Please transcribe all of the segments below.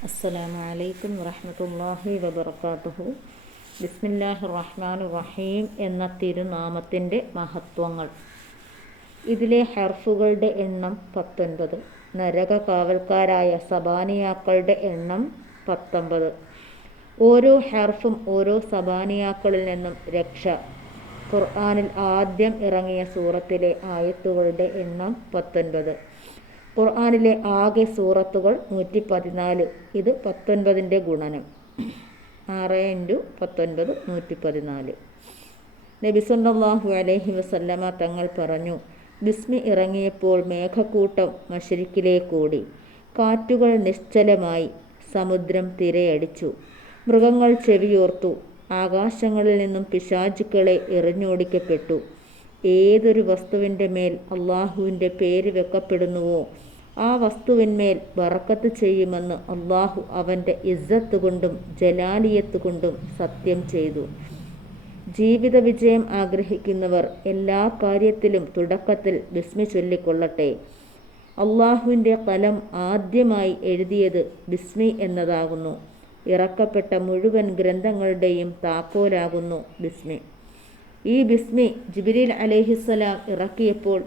അലൈക്കും വറഹമത്തല്ലാഹി വബർക്കാത്തുഹു ബിസ്മില്ലാഹി റഹ്മാൻ റഹീം എന്ന തിരുനാമത്തിന്റെ മഹത്വങ്ങൾ. ഇതിലെ ഹർഫുകളുടെ എണ്ണം പത്തൊൻപത്. നരക കാവൽക്കാരായ സബാനിയാക്കളുടെ എണ്ണം പത്തൊമ്പത് ഓരോ ഹർഫും ഓരോ സബാനിയാക്കളിൽ നിന്നും രക്ഷ. ഖുർആാനിൽ ആദ്യം ഇറങ്ങിയ സൂറത്തിലെ ആയത്തുകളുടെ എണ്ണം പത്തൊൻപത്. ഖുർആനിലെ ആകെ സൂറത്തുകൾ നൂറ്റി പതിനാല് ഇത് പത്തൊൻപതിന്റെ ഗുണനം. ആറ് ഇന്റു പത്തൊൻപത് നൂറ്റി പതിനാല് നബി അലഹി അലൈഹി വസല്ലമ തങ്ങൾ പറഞ്ഞു ബിസ്മി ഇറങ്ങിയപ്പോൾ മേഘക്കൂട്ടം മഷരിക്കിലേക്കൂടി കാറ്റുകൾ നിശ്ചലമായി സമുദ്രം തിരയടിച്ചു. മൃഗങ്ങൾ ചെവിയോർത്തു. ആകാശങ്ങളിൽ നിന്നും പിശാചുക്കളെ എറിഞ്ഞോടിക്കപ്പെട്ടു. ഏതൊരു വസ്തുവിന്റെ മേൽ അള്ളാഹുവിന്റെ പേര് വെക്കപ്പെടുന്നുവോ? ആ വസ്തുവിന്മേൽ ബറക്കത്ത് ചെയ്യുമെന്ന് അള്ളാഹു അവന്റെ ഇസ്സത്ത് കൊണ്ടും ജലാലിയത്ത് കൊണ്ടും സത്യം ചെയ്തു. ജീവിത വിജയം ആഗ്രഹിക്കുന്നവർ എല്ലാ കാര്യത്തിലും തുടക്കത്തിൽ ബിസ്മി ചൊല്ലിക്കൊള്ളട്ടെ. അള്ളാഹുവിന്റെ കലം ആദ്യമായി എഴുതിയത് ബിസ്മി എന്നതാകുന്നു. ഇറക്കപ്പെട്ട മുഴുവൻ ഗ്രന്ഥങ്ങളുടെയും താക്കോലാകുന്നു ബിസ്മി. ഈ ബിസ്മി ജിബിരിൽ അലഹിസ്സലാം ഇറക്കിയപ്പോൾ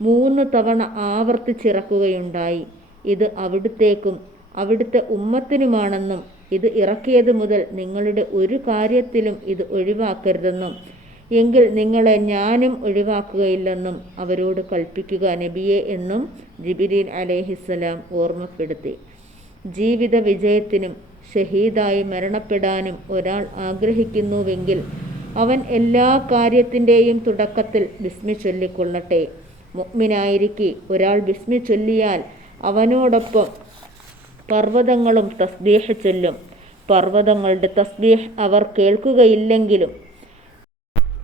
മൂന്ന് തവണ ആവർത്തിച്ചിറക്കുകയുണ്ടായി. ഇത് അവിടുത്തേക്കും അവിടുത്തെ ഉമ്മത്തിനുമാണെന്നും ഇത് ഇറക്കിയത് മുതൽ നിങ്ങളുടെ ഒരു കാര്യത്തിലും ഇത് ഒഴിവാക്കരുതെന്നും എങ്കിൽ നിങ്ങളെ ഞാനും ഒഴിവാക്കുകയില്ലെന്നും അവരോട് കൽപ്പിക്കുക നബിയെ എന്നും ജിബിരിൽ അലേഹിസ്സലാം ഓർമ്മപ്പെടുത്തി. ജീവിത വിജയത്തിനും ഷഹീദായി മരണപ്പെടാനും ഒരാൾ ആഗ്രഹിക്കുന്നുവെങ്കിൽ അവൻ എല്ലാ കാര്യത്തിന്റെയും തുടക്കത്തിൽ ബിസ്മി ചൊല്ലിക്കൊള്ളട്ടെ. മുഗ്മിനായിരിക്കെ ഒരാൾ ബിസ്മി ചൊല്ലിയാൽ അവനോടൊപ്പം പർവതങ്ങളും തസ്ബീഹ് ചൊല്ലും. പർവതങ്ങളുടെ തസ്ബീഹ് അവർ കേൾക്കുകയില്ലെങ്കിലും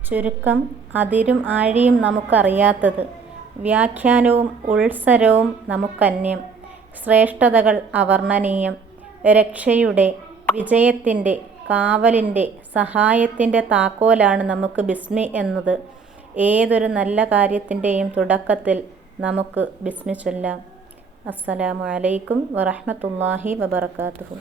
ചുരുക്കം അതിരും ആഴിയും നമുക്കറിയാത്തത്. വ്യാഖ്യാനവും ഉത്സരവും നമുക്കന്യം. ശ്രേഷ്ഠതകൾ അവർണനീയം. രക്ഷയുടെ വിജയത്തിന്റെ കാവലിന്റെ സഹായത്തിന്റെ താക്കോലാണ് നമുക്ക് ബിസ്മി എന്നത്. ഏതൊരു നല്ല കാര്യത്തിന്റെയും തുടക്കത്തിൽ നമുക്ക് ബിസ്മി ചൊല്ലാം അസ്സലാമു അലൈക്കും വറഹ്മത്തുള്ളാഹി വബറകാതുഹു.